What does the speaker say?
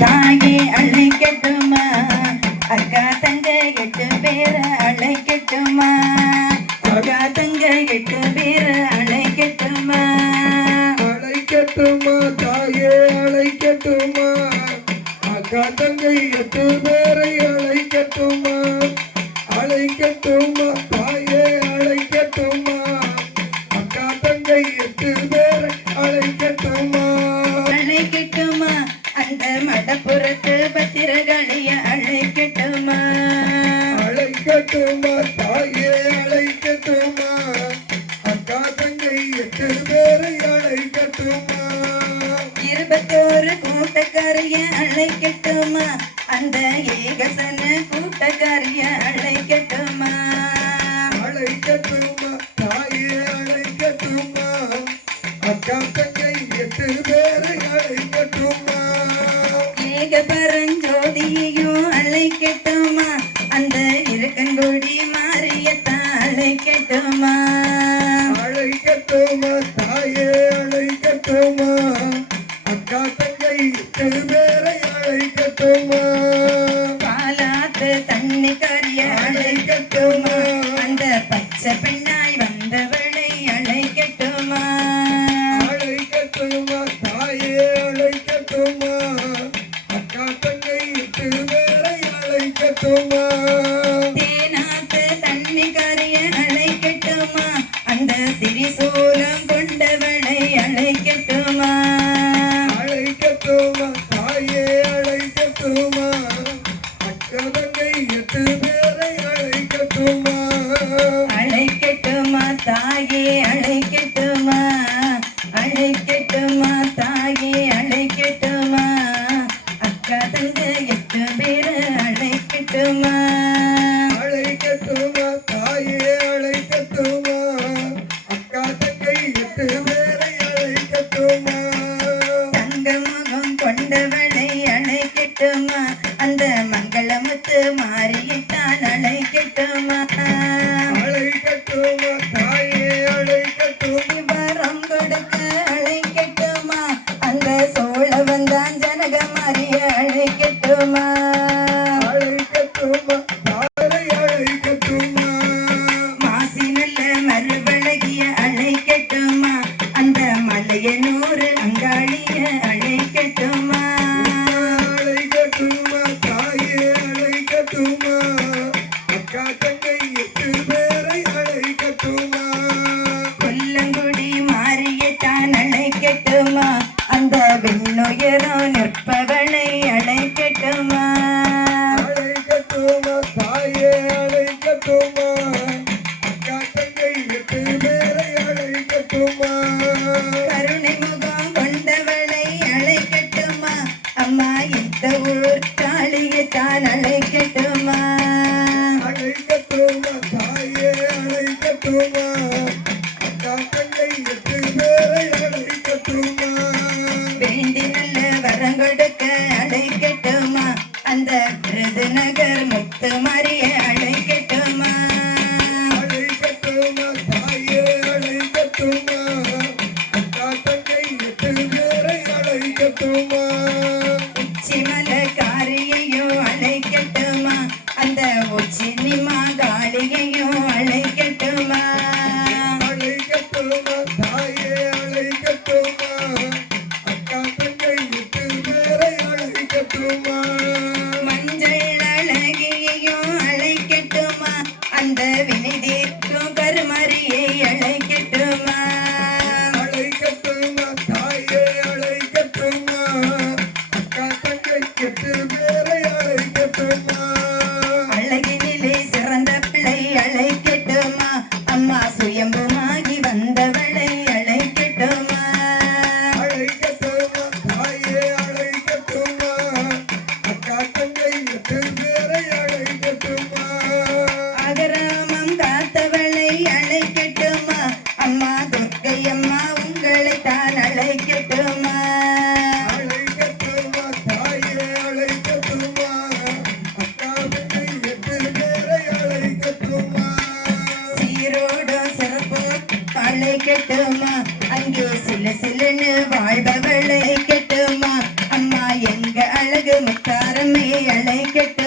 தாயே அழைக்கட்டுமா அக்கா தங்க 8 பேரை அழைக்கட்டுமா அக்கா தங்க 8 பேரை அழைக்கட்டுமா அழைக்கட்டுமா தாயே அழைக்கட்டுமா அக்கா தங்கை 8 பேரை அழைக்கட்டுமா அழைக்கட்டுமா தாயே அழைக்கட்டுமா அக்கா தங்கை 8 பேரை அழைக்கட்டுமா அழைக்கட்டுமா அந்த மடப்புறத்து பத்திரகாளிய அழைக்கட்டுமா அழைக்கட்டுமா தாயே அழைக்கட்டுமா அக்கா தங்கை 8 பேரை அழைக்கட்டுமா 21 கூட்டக்காரிய அழைக்கட்டுமா அந்த ஏகசன கூட்டக்காரிய அழைக்கட்டுமா அழைக்கட்டுமா தாயே அழைக்கட்டுமா அக்கா தங்கை 8 பேரை அழைக்கட்டுமா ஏக பரஞ்சோதியையும் அழைக்கட்டுமா அந்த இருக்கன்குடி மாரியத்தான் அழைக்கட்டுமா அழைக்கட்டுமா தாயே அழைக்கட்டுமா அக்கா தங்கை 8 பேரை அழைக்கட்டுமா பாலாத்து தண்ணி கரிய அழைக்கட்டுமா அந்த பச்சை பெண்ணாய் வந்தவளை அழைக்கட்டுமா அழைக்கட்டுமா தாயே அழைக்கட்டுமா அக்கா தங்கை 8 பேரை அழைக்கட்டுமா தேனாத்து தண்ணி கரிய அழைக்கட்டுமா அந்த திரிசூலம் கொண்டவளை அழைக்கட்டுமா அழைக்கட்டுமா தாயே அழைக்கட்டுமா அக்கா தங்கை 8 பேரை அழைக்கட்டுமா அழைக்கட்டுமா தாயே அழைக்கட்டுமா அழைக்கட்டுமா தாயே அழைக்கட்டுமா அக்கா தங்க 8 பேரை அழைக்கட்டுமா அழைக்கட்டுமா தாயே அழைக்கட்டுமா அக்கா தங்கை 8 பேரை அழைக்கட்டுமா தங்க முகம் கொண்டவளை அழைக்கட்டுமா அந்த மங்களமுத்து மாறியத்தான் அழைக்கட்டுமா அழைக்கட்டுமா தாயே அழைக்கட்டுமா வரம் கொடுக்க அழைக்கட்டுமா அந்த சோழவந்தான் ஜனக மாறிய அழைக்கட்டுமா அழைக்கட்டுமா தாரை அழைக்கட்டுமா மாசி நல்ல மறுபழகிய அழைக்கட்டுமா அந்த மலையனூர் அங்காளிய அழைக்கட்டுமா அழைக்கட்டுமா தாயே அழைக்கட்டுமா அக்கா தங்கை 8 பேரை அழைக்கட்டுமா கொல்லங்குடி மாறியத்தான் அழைக்கட்டுமா அந்த விண்ணுயரோ நிற்பவளை அழைக்கட்டுமா அழைக்கட்டுமா தாயே அழைக்கட்டுமா அக்கா தங்கை 8 பேரை அழைக்கட்டுமா கருணை முகம் கொண்டவளை அழைக்கட்டுமா அம்மா இந்த ஊர் காளியத்தான் அழைக்கட்டுமா அழைக்கட்டுமா தாயே அழைக்கட்டுமா அக்கா தங்கை 8 பேரை அழைக்கட்டுமா வேண்டி நல்ல வரம் கொடுக்க அழைக்கட்டுமா அந்த விருதுநகர் முத்து மாறிய அழைக்கட்டுமா அழைக்கட்டுமா தாயே அழைக்கட்டுமா அக்கா தங்கை 8 பேரை அழைக்கட்டுமா உச்சிமல காரியையும் அழைக்கட்டுமா அந்த உச்சினிமா காளியையும் அழைக்கட்டுமா அழைக்கட்டுமா தாயே அழைக்கட்டுமா அக்கா தங்கை 8 பேரை அழைக்கட்டுமா மஞ்சள் அழகியையும் அழைக்கட்டுமா அந்த வினை தீர்க்கும் கருமறியை அழைக்கட்டுமா அழைக்கட்டுமா தாயே அழைக்கட்டுமா அக்கா தங்கை 8 பேரை அழைக்கட்டுமா அழகினிலே சிறந்த பிள்ளை அழைக்கட்டுமா அம்மா சுயம்புமாகி வந்தவளை அழைக்கட்டுமா அழைக்கட்டுமா தாயே அழைக்கட்டுமா அக்கா தங்கை 8 பேரை அழைக்கட்டுமா அகராமம் காத்தவளை அழைக்கட்டுமா அம்மா துர்க்கை அம்மா உங்களை தான் அழைக்கட்டுமா அழைக்கட்டுமா தாயே அழைக்கட்டுமா அழகு முத்தாரம்மையை அழைக்கட்டுமா